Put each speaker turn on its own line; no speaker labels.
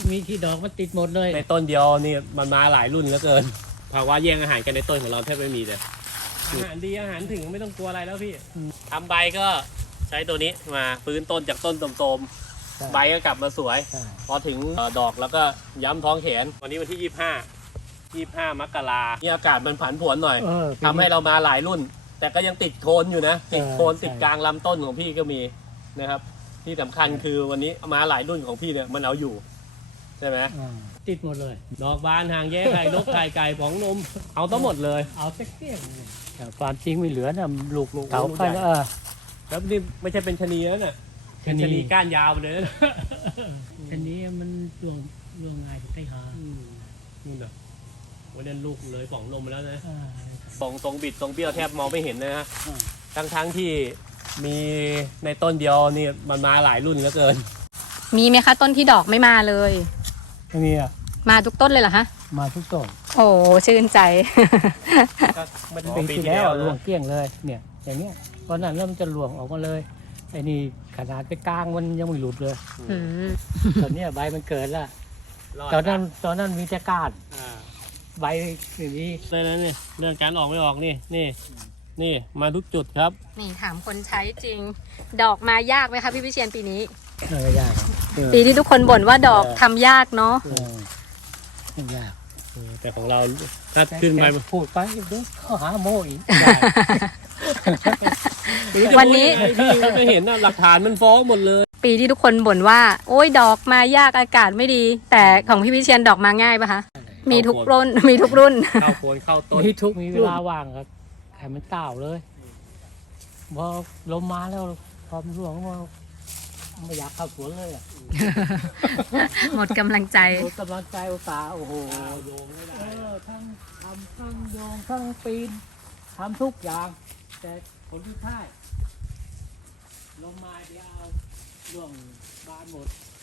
มีที่ดอกมันติดหมดเลย
ในต้นเดียวนี่มันมาหลายรุ่นเหลือเกินภาวะแย่งอาหารกันในต้นของเราแทบไม่มีเลยอาหารดีอาหารถึงไม่ต้องกลัวอะไรแล้วพี่ทำใบก็ใช้ตัวนี้มาฟื้นต้นจากต้นโทรมๆใบก็กลับมาสวยพอถึงดอกแล้วก็ย้ำท้องแขนวันนี้วันที่25 มกรานี่อากาศมันผันผวนหน่อยทำให้เรามาหลายรุ่น แต่ก็ยังติดโคนอยู่นะติดโคนติดกลางลำต้นของพี่ก็มีนะครับที่สำคัญคือวันนี้มาหลายรุ่นของพี่เนี่ยมันเอาอยู่ใช่ไหม
ติดหมดเลย
ดอกบานหางแย่ไข่นกไข่ไก่ผองนมเอาทั้งหมดเลย
เอาเตี้ยเลยความจริงไม่เหลือนะลูกเต่าไป
แล้วนี่ไม่ใช่เป็นชะนีแล้วน่ะเป็นชะนีก้านยาวไปเลยนะ
ชะนีมันล่วงง่ายใกล้หา
นู่นน่ะวันนั้นลูกเลยผองนมไปแล้วนะตรงบิดตรงเบี้ยวแทบมองไม่เห็นเลยนะทั้งที่มีในต้นเดียวนี่มันมาหลายรุ่นเหลือเกิน
มีไหมคะต้นที่ดอกไม่มาเลย
ไม่มีอ่ะ
มาทุกต้นเลยเหรอฮะ
มาทุกต้น
โอ้ชื่นใจ
ปีที่แล้วล่วงเกลี้ยงเลยเนี่ยอย่างเนี้ยตอนนั้นเริ่มจะล่วงออกมาเลยไอ้นี่ขนาดไปกลางมันยังไม่หลุดเลยตอนนี้ใบมันเกิดแล้วตอนนั้นมีแต่ก้านใบอย่างนี้
เลยนะนี่เรื่องการออกไม่ออกนี่มาทุกจุดครับ
นี่ถามคนใช้จริงดอกมายากไหมคะพี่วิเชียรปีนี้
ไม่ยาก
ปีที่ทุกคนบ่นว่าดอกทำยากเนาะ
ไม่ยาก
แต่ของเราถ้าขึ้นไป
พูดไปเดี๋ยวเขาหาโมอีก
วันนี้
พี่ไม่เห็นนะหลักฐานมันฟ้องหมดเลย
ปีที่ทุกคนบ่นว่าโอ้ยดอกมายากอากาศไม่ดีแต่ของพี่วิเชียรดอกมาง่ายปะคะมีทุกรุ่น
เข้าโคนเข้าต้น
มีเวลาว่างครับไข่มันเต่าเลยพอลมมาแล้วพอมันร่วงมาไม่อยากเข้าสวนเลย
หมดกำลังใจ
อุตส่าห์โอ้โหโยงไม่ได้ทั้งทำทั้งโยงทั้งปีนทำทุกอย่างแต่ผลที่ท้ายลงมาเดี๋ยวเอาร่วงบานหมด